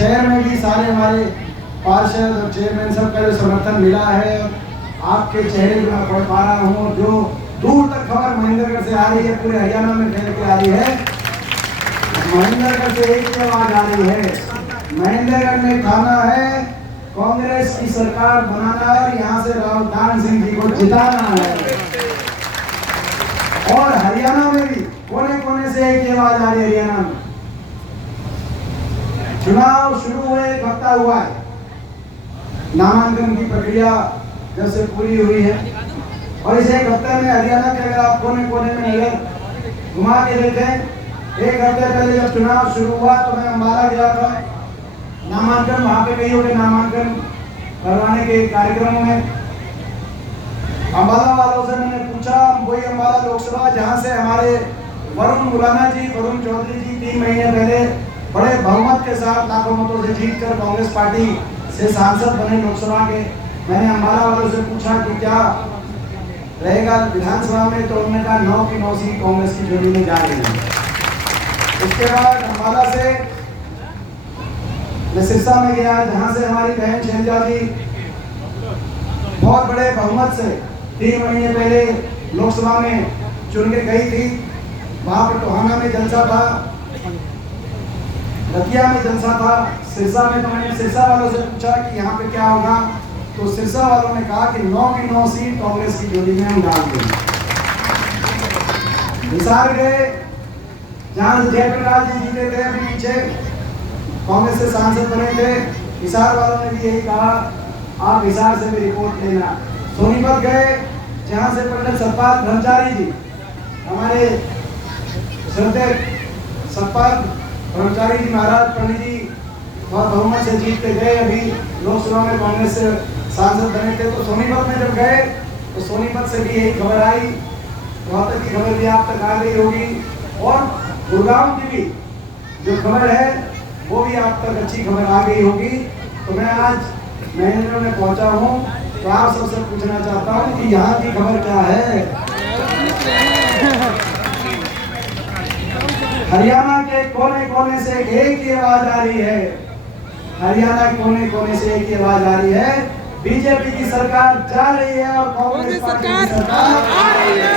शहर में भी सारे हमारे पार्षद और चेयरमैन सब का जो समर्थन मिला है। आपके चेहरे को मैं पढ़ पा रहा हूँ, जो दूर तक खबर महेंद्रगढ़ से आ रही है, पूरे हरियाणा में फैल के आ रही है। महेंद्रगढ़ से एक ही आवाज आ रही है, महेंद्रगढ़ में खाना है कांग्रेस की सरकार बनाना है, यहाँ से राहुल दान सिंह जी को जिताना है। और हरियाणा में भी कोने कोने से एक ही आवाज आ रही है। हरियाणा में चुनाव शुरू हुए एक हफ्ता हुआ है, नामांकन की प्रक्रिया जब से पूरी हुई है, और इस एक हफ्ते में हरियाणा के अगर आप कोने कोने में नजर घुमा के देखें, एक हफ्ते पहले जब चुनाव शुरू हुआ तो मैं अम्बाला गया था, नामांकन वहां पे गई होगी नामांकन करवाने के कार्यक्रमों में। अम्बाला वालों से मैंने पूछा, वही अम्बाला लोकसभा जहां से हमारे वरुण चौधरी जी 3 महीने पहले बड़े बहुमत के साथ लाखों मतों से जीतकर कांग्रेस पार्टी से सांसद बने लोकसभा के। मैंने अम्बाला वालों से पूछा कि क्या रहेगा विधानसभा में, तो उन्होंने कहा 9 की 9 सीट कांग्रेस की झोली में जा रही है। उसके बाद अम्बाला से मैं सिरसा में गया, जहां से हमारी बहन शैलजा जी बहुत बड़े बहुमत से 3 महीने पहले लोकसभा में चुन के गई थी। वहां पर टोहाना में जलसा था, रतिया में जलसा था, सिरसा में। तो मैंने सिरसा वालों से पूछा कि यहाँ पे क्या होगा, तो सिरसा वालों ने कहा कि 9 की 9 सीट कांग्रेस की झोली में हम डाल देंगे। हिसार गए, जहां से जयप्रकाश जी जीते थे, अभी पीछे कांग्रेस से सांसद बने थे, हिसार वालों ने भी यही कहा आप हिसार से भी रिपोर्ट लेना। सोनीपत गए, जहां से पंडित सतपाल ब्रह्मचारी जी, हमारे श्रद्धेय सतपाल ब्रह्मचारी जी महाराज पंडित जी बहुत बहुमत से जीत के गए, अभी लोकसभा में कांग्रेस से सांसद बने थे। तो सोनीपत में जब गए तो सोनीपत से भी यही खबर आई, वहां तक की खबर भी आप तक आ गई होगी, और गुड़गांव की भी जो खबर है वो भी आप तक अच्छी खबर आ गई होगी। तो मैं आज महेंद्रगढ़ में पहुंचा हूं, तो आप सबसे पूछना चाहता हूं कि यहाँ की खबर क्या है। हरियाणा के कोने कोने से एक ही आवाज आ रही है, हरियाणा के कोने कोने से एक ही आवाज आ रही है, बीजेपी की सरकार जा रही है और कांग्रेस पार्टी की सरकार आ रही है।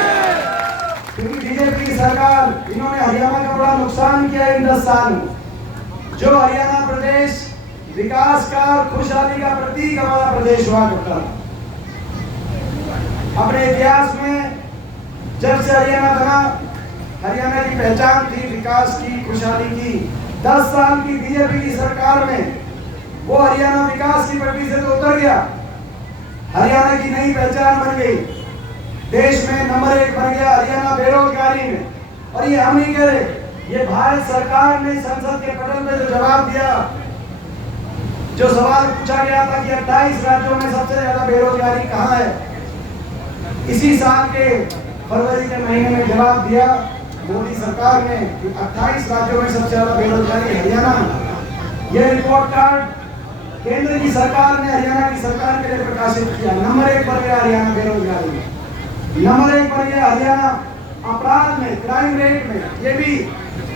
क्योंकि बीजेपी की सरकार, इन्होंने हरियाणा का बड़ा नुकसान किया इन 10 साल में। जो हरियाणा प्रदेश विकास का, खुशहाली का प्रतीक हमारा प्रदेश हुआ करता था, अपने इतिहास में जब से हरियाणा बना, हरियाणा की पहचान थी विकास की, खुशहाली की। 10 साल की बीजेपी की सरकार में वो हरियाणा विकास की पटरी से तो उतर गया, हरियाणा की नई पहचान बन गई, देश में नंबर 1 बन गया हरियाणा बेरोजगारी में। और ये हम नहीं कह रहे, ये भारत सरकार ने संसद के पटल में जो जवाब दिया, जो सवाल पूछा गया था कि 28 राज्यों में सबसे ज्यादा बेरोजगारी कहाँ है, इसी साल के फरवरी के महीने में जवाब दिया मोदी सरकार ने, 28 राज्यों में सबसे ज्यादा बेरोजगारी हरियाणा में। यह रिपोर्ट कार्ड केंद्र की सरकार ने हरियाणा की सरकार के लिए प्रकाशित किया। नंबर 1 पर गया हरियाणा बेरोजगारी में, नंबर 1 पर गया हरियाणा अपराध में, क्राइम रेट में। ये भी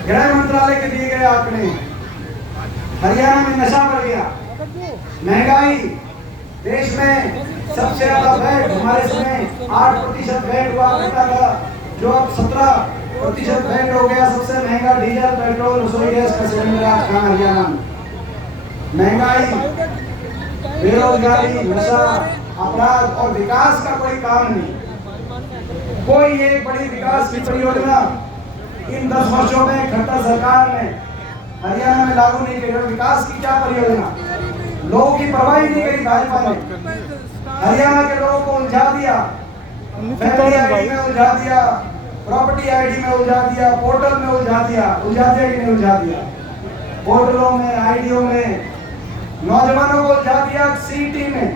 गृह मंत्रालय के दिए गए आंकड़े। हरियाणा में नशा बढ़ गया, महंगाई, देश में सबसे ज्यादा वैट, हमारे समय 8% वैट हुआ करता था, जो अब 17% वैट हो गया। सबसे महंगा डीजल, पेट्रोल, रसोई गैस का सिलेंडर आज कहाँ हरियाणा में। महंगाई, बेरोजगारी, नशा, अपराध और विकास का कोई काम नहीं। कोई एक बड़ी विकास की परियोजना इन 10 वर्षों में खट्टर सरकार ने हरियाणा में लागू नहीं की। विकास की क्या परियोजना, लोगों की परवाह नहीं करी भाजपा ने। हरियाणा के लोगों को उलझा दिया, फैमिली आईडी में उलझा दिया, प्रॉपर्टी आईडी में उलझा दिया, पोर्टल में उलझा दिया कि नहीं उलझा दिया, पोर्टलों में, आईडियों में, नौजवानों को उलझा दिया, सीटी में,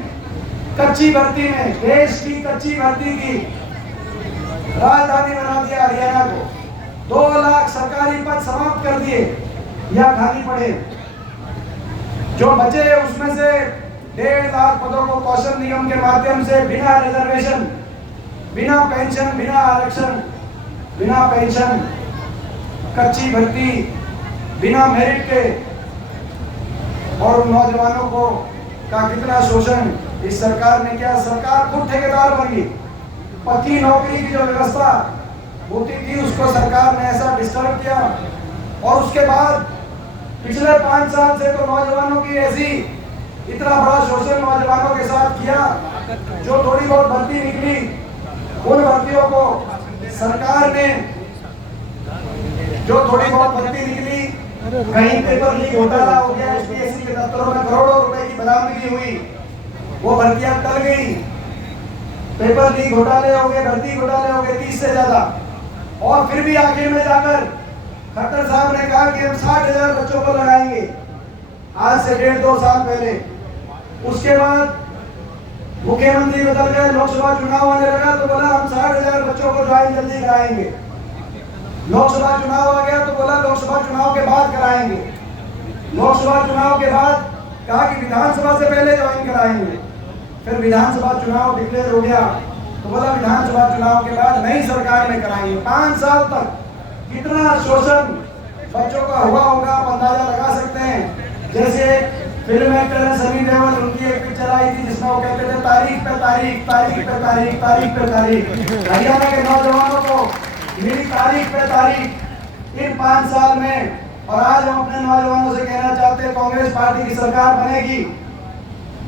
कच्ची भर्ती में, देश की कच्ची भर्ती की राजधानी बना दिया हरियाणा को। 2 लाख सरकारी पद समाप्त कर दिए या खाली पड़े। जो बचे उसमें से 1.5 लाख पदों को कौशल निगम के माध्यम से बिना रिजर्वेशन, बिना पेंशन, बिना आरक्षण, बिना पेंशन, कच्ची भर्ती, बिना मेरिट के और उन नौजवानों को का कितना शोषण इस सरकार ने किया। सरकार खुद ठेकेदार बन गई। पक्की नौकरी की जो व्यवस्था होती थी उसको सरकार ने ऐसा डिस्टर्ब किया। और उसके बाद पिछले 5 साल से तो नौजवानों की ऐसी इतना बड़ा शोषण नौजवानों के साथ किया। जो थोड़ी बहुत भर्ती निकली उन भर्तियों को सरकार ने, जो थोड़ी बहुत भर्ती निकली, कहीं पेपर लीक घोटाला हो गया, एसपीएससी के दफ्तरों में करोड़ों रुपए की बरामदगी हुई, वो भर्तियां टल गई। पेपर लीक घोटाले हो गए, भर्ती घोटाले हो गए 30 से ज्यादा। और फिर भी आखिर में जाकर खट्टर साहब ने कहा कि हम 60,000 बच्चों को लगाएंगे, आज से 1.5-2 साल पहले। उसके बाद मुख्यमंत्री बदल गए, लोकसभा चुनाव आने लगा तो बोला हम 60,000 बच्चों को ज्वाइन जल्दी कराएंगे। लोकसभा चुनाव आ गया तो बोला लोकसभा चुनाव के बाद कराएंगे। लोकसभा चुनाव के बाद कहा कि विधानसभा से पहले ज्वाइन कराएंगे। फिर विधानसभा चुनाव डिक्लेयर हो गया तो बोला विधानसभा चुनाव के बाद नई सरकार में कराएंगे। 5 साल तक कितना शोषण बच्चों का हुआ होगा आप अंदाजा लगा सकते हैं। जैसे फिल्म एक्टर है सनी देओल, उनकी एक पिक्चर आई थी जिसमें वो कहते थे तारीख पे तारीख, तारीख पे तारीख, तारीख पे तारीख। हरियाणा के नौजवानों को मिली तारीख पे तारीख इन 5 साल में। और आज हम अपने नौजवानों से कहना चाहते हैं कांग्रेस पार्टी की सरकार बनेगी।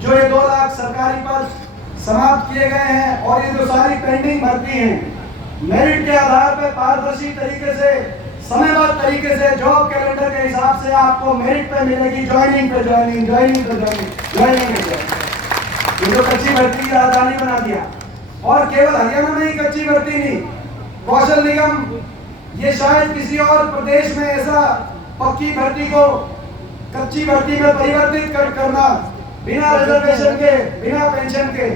जो ये 2 लाख सरकारी पद समाप्त किए गए हैं और ये जो सारी पेंडिंग भर्ती हैं, मेरिट के आधार पर पारदर्शी तरीके से, समयबद्ध तरीके से, जॉब कैलेंडर के हिसाब से आपको मेरिट पे मिलेगी, ज्वाइनिंग पे ज्वाइनिंग, ज्वाइनिंग पे ज्वाइनिंग, ज्वाइनिंग पे ज्वाइनिंग। ये जो कच्ची भर्ती की राजधानी बना दिया। और केवल हरियाणा में ही कच्ची भर्ती नहीं, कौशल निगम ये शायद किसी और प्रदेश में ऐसा पक्की भर्ती को कच्ची भर्ती में परिवर्तित करना बिना रिजर्वेशन के, बिना पेंशन के,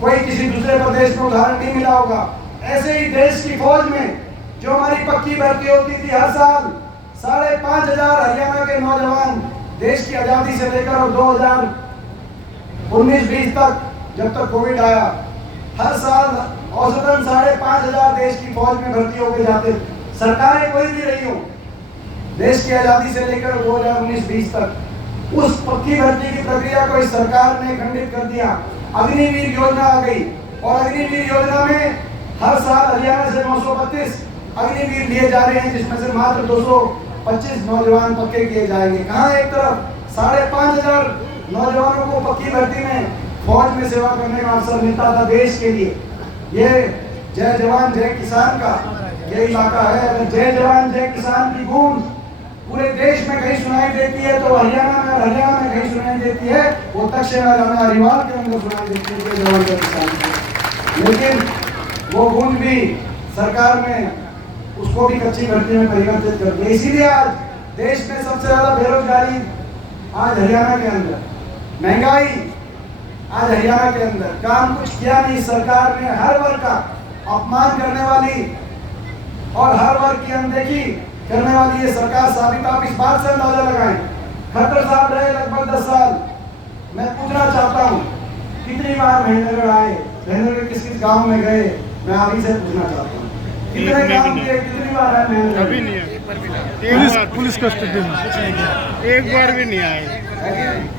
कोई किसी दूसरे प्रदेश में उदाहरण नहीं मिला होगा। ऐसे ही देश की फौज में जो हमारी पक्की भर्ती होती थी हर साल 5,500 हरियाणा के नौजवान देश की आजादी से लेकर 2019-20 तक, जब तक कोविड आया, हर साल औसतन 5,500 देश की फौज में भर्ती होकर जाते। सरकारें कोई भी रही हो देश की आजादी से लेकर 2019-20 तक, उस पक्की भर्ती की प्रक्रिया को इस सरकार ने खंडित कर दिया। अग्निवीर योजना आ गई और अग्निवीर योजना में हर साल हरियाणा से 932 अग्निवीर लिए जा रहे हैं, जिसमें से मात्र 225 नौजवान पक्के किए जाएंगे। कहाँ एक तरफ 5,500 नौजवानों को पक्की भर्ती में फौज में सेवा करने का अवसर मिलता था देश के लिए। ये जय जवान जय किसान का ये इलाका है। अगर जय जवान जय किसान की गूंज पूरे देश में कहीं सुनाई देती है तो हरियाणा में, और हरियाणा में कहीं सुनाई देती है वो दक्षिण हरियाणा के अंदर सुनाई देती है जय जवान जय किसान। लेकिन वो गूंज भी सरकार में उसको भी कच्ची भर्ती में परिवर्तित कर दिया। इसीलिए आज देश में सबसे ज्यादा बेरोजगारी आज हरियाणा के अंदर, महंगाई आज हरियाणा के अंदर। काम कुछ किया नहीं सरकार ने। हर वर्ग का अपमान करने वाली और हर वर्ग की अनदेखी करने वाली ये सरकार साबित। आप इस बात से अंदाजा लगाएं, खट्टर साहब रहे लगभग 10 साल। मैं पूछना चाहता हूँ कितनी बार महेंद्रगढ़ आए, महेंद्रगढ़ किस किस गाँव में गए, मैं आप ही से पूछना चाहता हूँ कितने काम किए, कितनी बार आए महेंद्रगढ़? कभी नहीं है। पुलिस कस्टडी में एक बार भी नहीं आए,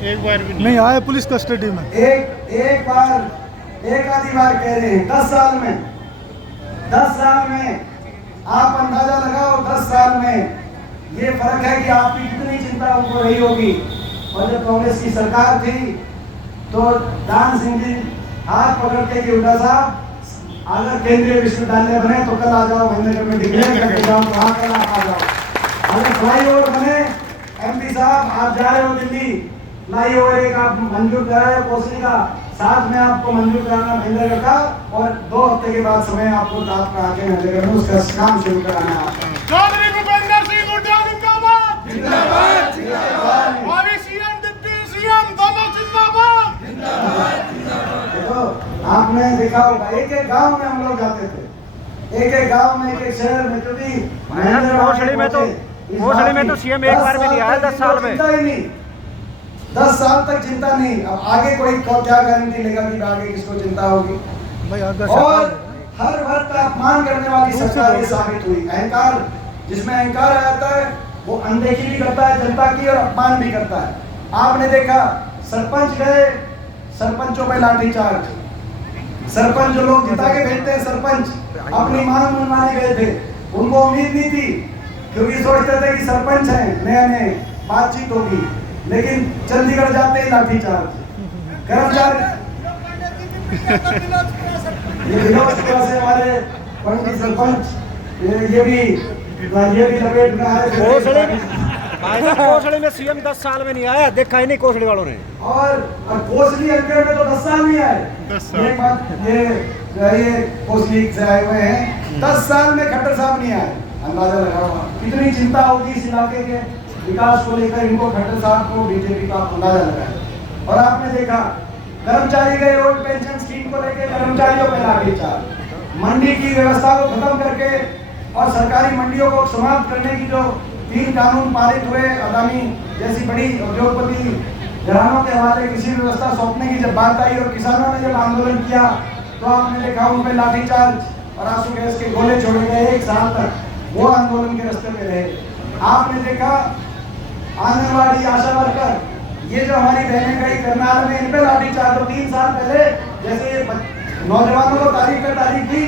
एक बार भी नहीं आए पुलिस कस्टडी में। एक बार, एक आधी बार कह रहे हैं 10 साल में। 10 साल में आप अंदाजा लगाओ, 10 साल में ये फर्क है कि आपकी कितनी चिंता उनको रही होगी। और जब कांग्रेस की सरकार थी तो दान सिंह जी हाथ पकड़ के कि उल्टा साहब अगर केंद्रीय विश्वविद्यालय बने तो कल आ जाओ, महेंद्रगढ़ में डिक्लेयर करके जाओ, तो वहाँ कल आप आ जाओ। अगर फ्लाईओवर बने, एमपी साहब आप जा रहे हो दिल्ली, फ्लाईओवर एक आप मंजूर कराए कोसी का, साथ में आपको मंजूर कराना महेंद्रगढ़ का, और 2 हफ्ते के बाद समय आपको रात में आके महेंद्रगढ़ में उसका काम शुरू कराना है। चौधरी भूपेंद्र सिंह हुड्डा जिंदाबाद, जिंदाबाद, जिंदाबाद। हमारे सीएम डिप्टी सीएम दोनों जिंदाबाद, जिंदाबाद, जिंदाबाद। देखो आपने देखा होगा एक गांव में हम लोग जाते थे, एक गांव में, एक शहर में, क्योंकि भोसड़ी में तो सीएम एक बार भी नहीं आया 10 साल में। 10 साल तक चिंता नहीं। अब आगे कोई क्या गारंटी लेगा कि आगे किसको चिंता होगी। और हर वर्ग का अपमान करने वाली सरकार ये साबित हुई। अहंकार, जिसमें अहंकार आ जाता है वो अनदेखी भी करता है जनता की और अपमान भी करता है। आपने देखा सरपंच गए, सरपंचों पे लाठीचार्ज। सरपंच जो लोग जिता के भेजते हैं, सरपंच अपनी मांग मनवाने गए थे, उनको उम्मीद नहीं थी, क्योंकि सोचते थे कि सरपंच हैं, नए नए बातचीत होगी, लेकिन चंडीगढ़ जाते ही लाठीचार्ज। कर्मचारी ये फिरोजपुरा से हमारे पंडित सरपंच ये भी लपेट में आए। कोसड़ी में सीएम 10 साल में नहीं आया, देखा ही नहीं कोसड़ी वालों ने। और कोसली अंकल में तो 10 साल नहीं आए। 10 साल। ये कोसली से आए हुए हैं, 10 साल में खट्टर साहब नहीं आए। अंदाजा लगाओ कितनी चिंता होगी इस इलाके के विकास को लेकर इनको, खट्टर साहब को, बीजेपी का अंदाजा लगाए। और आपने देखा कर्मचारी गए ओल्ड पेंशन स्कीम को लेकर कर्मचारियों पर लाठीचार्ज। मंडी की व्यवस्था को खत्म करके और सरकारी मंडियों को समाप्त करने की जो 3 कानून पारित हुए, अदानी जैसी बड़ी उद्योगपति घरानों के हवाले कृषि व्यवस्था सौंपने की जब बात आई और किसानों ने जब आंदोलन किया, तो आपने देखा उन पर लाठीचार्ज और आंसू गैस के गोले छोड़े गए। 1 साल तक वो आंदोलन के रास्ते में रहे। आपने देखा आंगनबाड़ी आशा वर्कर, ये जो हमारी बहनें गई करनाल में, इन पे लाठीचार्ज। तो 3 साल पहले जैसे ये नौजवानों को तारीख पे तारीख दी,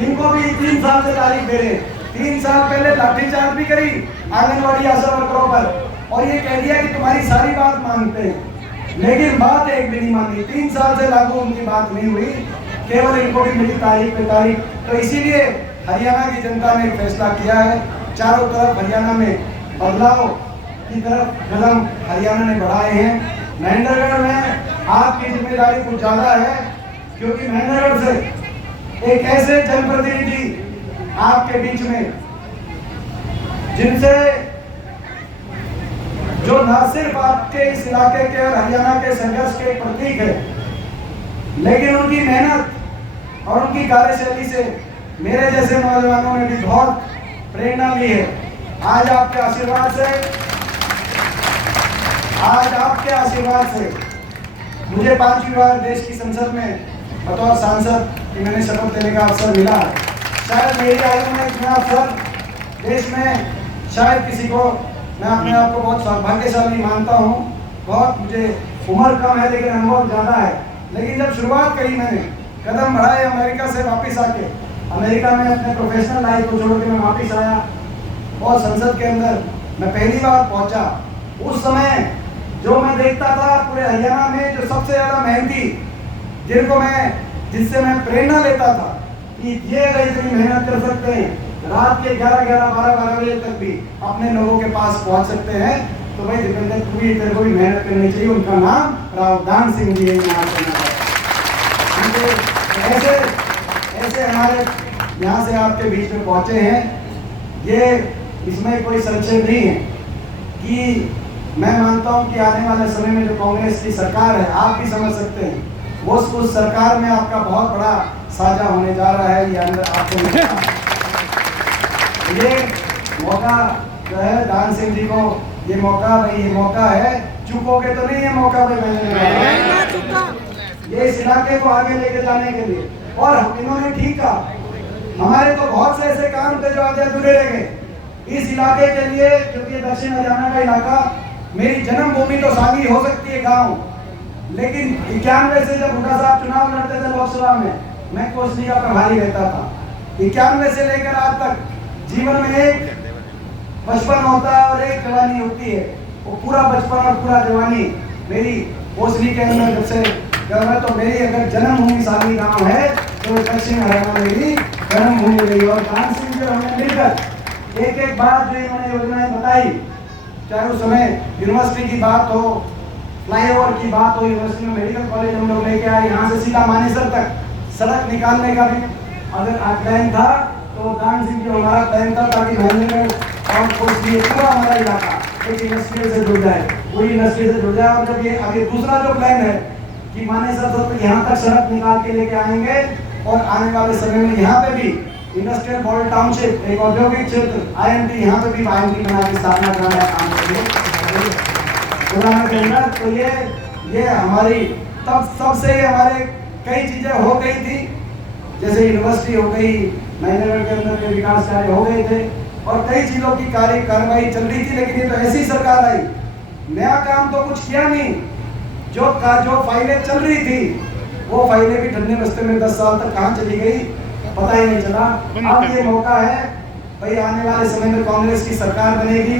इनको भी 3 साल से तारीख दे रहे। 3 साल पहले लाठीचार्ज भी करी आंगनबाड़ी आशा वर्करों पर और ये कह दिया कि तुम्हारी सारी बात मानते हैं, लेकिन बात एक भी नहीं मानी। 3 साल से लागू उनकी बात नहीं हुई, केवल इनको भी मिली तारीख पे तारीख। तो इसीलिए हरियाणा की जनता ने एक फैसला किया है, चारों तरफ हरियाणा में बदलाव की तरफ कदम हरियाणा ने बढ़ाए हैं। महेंद्रगढ़ में आपकी जिम्मेदारी कुछ ज्यादा है, क्योंकि महेंद्रगढ़ से एक ऐसे जनप्रतिनिधि आपके बीच में जिनसे जो न सिर्फ आपके इस इलाके के और हरियाणा के संघर्ष के प्रतीक है, लेकिन उनकी मेहनत और उनकी कार्यशैली से मेरे जैसे नौजवानों ने भी बहुत प्रेरणा ली है। आज आपके आशीर्वाद से मुझे 5वीं बार देश की संसद में बतौर सांसद की मैंने शपथ लेने का अवसर मिला है। शायद मेरी आयु में इतना अवसर देश में शायद किसी को, मैं अपने आप को बहुत सौभाग्यशाली मानता हूँ। बहुत मुझे उम्र कम है लेकिन अनुभव ज़्यादा है। लेकिन जब शुरुआत करी मैंने, कदम बढ़ाए, अमेरिका से वापस आके, अमेरिका में अपने प्रोफेशनल लाइफ को छोड़ के मैं वापस आया और संसद के अंदर मैं पहली बार पहुंचा। उस समय जो मैं देखता था पूरे हरियाणा में, जो सबसे ज़्यादा मेहनती, जिससे मैं प्रेरणा लेता था कि ये अगर इतनी मेहनत कर सकते हैं, रात के 11-12 बजे तक भी अपने लोगों के पास पहुंच सकते हैं, तो भाई दीपेंद्र पूरी तरह को भी मेहनत करनी चाहिए। उनका नाम रावदान सिंह जी है। ऐसे हमारे यहाँ से आपके बीच में पहुंचे हैं। ये इसमें कोई संशय नहीं है कि मैं मानता हूं कि आने वाले समय में जो कांग्रेस की सरकार है, आप भी समझ सकते हैं, वो उस सरकार में आपका बहुत बड़ा साझा होने जा रहा है। ये अंदर आपको ये मौका जो है दान सिंह जी को, ये मौका है, चूकोगे तो नहीं ये मौका पे ये इस इलाके को आगे लेके जाने के लिए। और इन्होंने ठीक कहा, हमारे तो बहुत से ऐसे काम थे जो आगे अधूरे रह गए इस इलाके के लिए, क्योंकि दक्षिण हरियाणा का इलाका, मेरी जन्मभूमि तो सागी हो सकती है गांव, लेकिन 91 से जब हुड्डा साहब चुनाव लड़ते थे लोकसभा में, मैं कोसली का प्रभारी रहता था। 91 से लेकर आज तक जीवन में एक बचपन होता है और एक जवानी होती है। वो पूरा बचपन और पूरा जवानी मेरी कोसली के अंदर जब से है, तो मेरी अगर जन्मभूमि सागी गांव है तो दक्षिण हरियाणा मेरी जन्मभूमि रही। और दान सिंह जी हमने मिलकर एक बात जो इन्होंने योजनाएं बताई, चाहे उस समय यूनिवर्सिटी की बात हो, फ्लाईओवर की बात हो, यूनिवर्सिटी में मेडिकल कॉलेज हम लोग लेके आए, यहाँ से सीधा मानेसर तक सड़क निकालने का भी अगर प्लान था, तो दान सिंह जो हमारा प्लान था ताकि महेंद्रगढ़ और कोसली पूरा हमारा इलाका एक इंडस्ट्री से जुड़ जाए, पूरी इंडस्ट्री से जुड़ जाए। और जब ये आगे दूसरा जो प्लान है कि मानेसर तक यहाँ तक सड़क निकाल के लेके आएंगे और आने वाले समय में यहाँ पे भी इंडस्ट्रियल मॉडल टाउनशिप, एक औद्योगिक क्षेत्र IMT, यहाँ पे भी IMT बना की स्थापना करना है काम के अंदर। तो ये हमारी तब सबसे हमारे कई चीजें हो गई थी, जैसे यूनिवर्सिटी हो गई, महेंद्रगढ़ के अंदर के विकास कार्य हो गए थे और कई चीजों की कार्रवाई चल रही थी। लेकिन ये तो ऐसी सरकार आई, नया काम तो कुछ किया नहीं। जो फाइलें चल रही थी वो फाइलें भी ठंडे बस्ते में 10 साल तक कहाँ चली गई पता ही नहीं चला। अब ये मौका है भाई, आने वाले समय में कांग्रेस की सरकार बनेगी,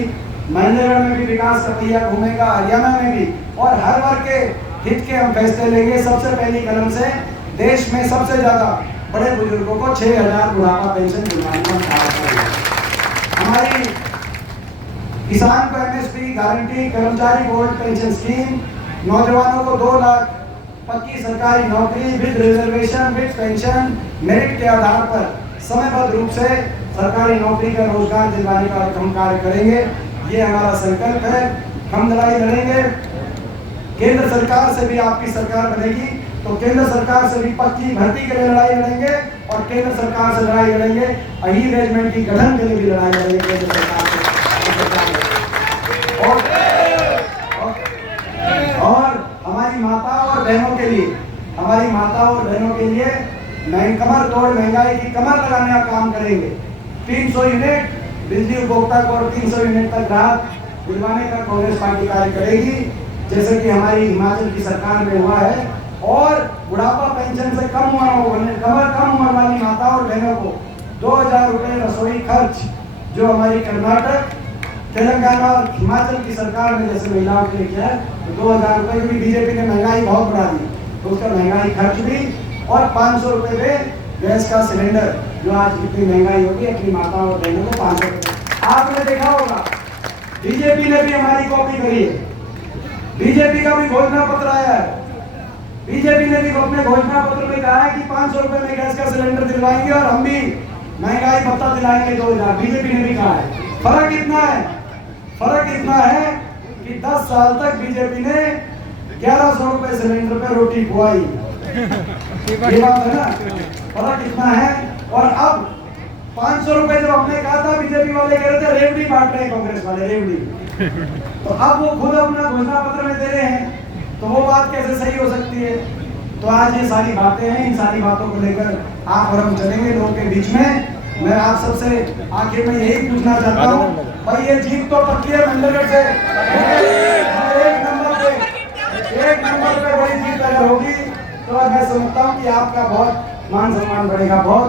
महेंद्रगढ़ में भी विकास का पहिया घूमेगा, हरियाणा में भी, और हर वर्ग के हित के हम फैसले लेंगे। सबसे पहली कदम से देश में सबसे ज्यादा बड़े बुजुर्गों को 6,000 बुढ़ापा पेंशन दिलवाने का काम करेंगे। हमारी किसान को MSP गारंटी, कर्मचारी गोल्ड पेंशन स्कीम, नौजवानों को 2 लाख पक्की सरकारी नौकरी with reservation with pension, merit के आधार पर समयबद्ध रूप से सरकारी नौकरी का रोजगार दिलवाने का हम कार्य करेंगे। ये हमारा संकल्प है। हम लड़ाई लड़ेंगे। केंद्र सरकार से भी आपकी सरकार बनेगी तो केंद्र सरकार से भी पक्की भर्ती के लिए लड़ाई लड़ेंगे, और केंद्र सरकार से लड़ाई लड़ेंगे अहीर रेजिमेंट की गठन के लिए भी लड़ाई लड़ेंगे केंद्र सरकार से। और हमारी माता और बहनों के लिए, कमर तोड़ महंगाई की कमर लगाने का काम करेंगे। 300 यूनिट बिजली उपभोक्ता को और 300 यूनिट तक राहत दिलवाने का कांग्रेस पार्टी कार्य करेगी, जैसे कि हमारी हिमाचल की सरकार में हुआ है। और बुढ़ापा पेंशन से कम उम्र वाली माता और बहनों को 2,000 रुपये रसोई खर्च, जो हमारी कर्नाटक, तेलंगाना और हिमाचल की सरकार ने जैसे महिलाओं के लिए किया है, तो 2,000 रुपये, क्योंकि बीजेपी ने महंगाई बहुत बढ़ा दी तो उसका महंगाई खर्च भी, और 500 रुपये में गैस का सिलेंडर, जो आज कितनी महंगाई होगी, अपनी माताओं और बहनों को 500 रुपये। आपने देखा होगा बीजेपी ने भी हमारी कॉपी करी है। बीजेपी का भी घोषणा पत्र आया है। बीजेपी ने भी अपने घोषणा पत्र में कहा है कि 500 रुपये में गैस का सिलेंडर दिलवाएंगे और हम भी महंगाई भत्ता दिलाएंगे 2,000। बीजेपी ने भी कहा है। फर्क इतना है कि 10 साल तक बीजेपी ने 1100 रुपये सिलेंडर पे रोटी खुआई। ये बात है ना, फर्क इतना है। और अब 500 रुपये जब हमने कहा था, बीजेपी वाले कह रहे थे रेवड़ी बांट रहे हैं कांग्रेस वाले, रेवड़ी। तो अब वो खुद अपना घोषणा पत्र में दे रहे हैं, तो वो बात कैसे सही हो सकती है? तो आज ये सारी बातें हैं, इन सारी बातों को लेकर आप और हम चलेंगे लोगों के बीच में। मैं आप सबसे आखिर में यही पूछना चाहता हूँ, भाई ये जीत तो पक्की है महेंद्रगढ़ से, एक नंबर पे बड़ी जीत अगर होगी तो मैं समझता हूँ कि आपका बहुत मान सम्मान बढ़ेगा। बहुत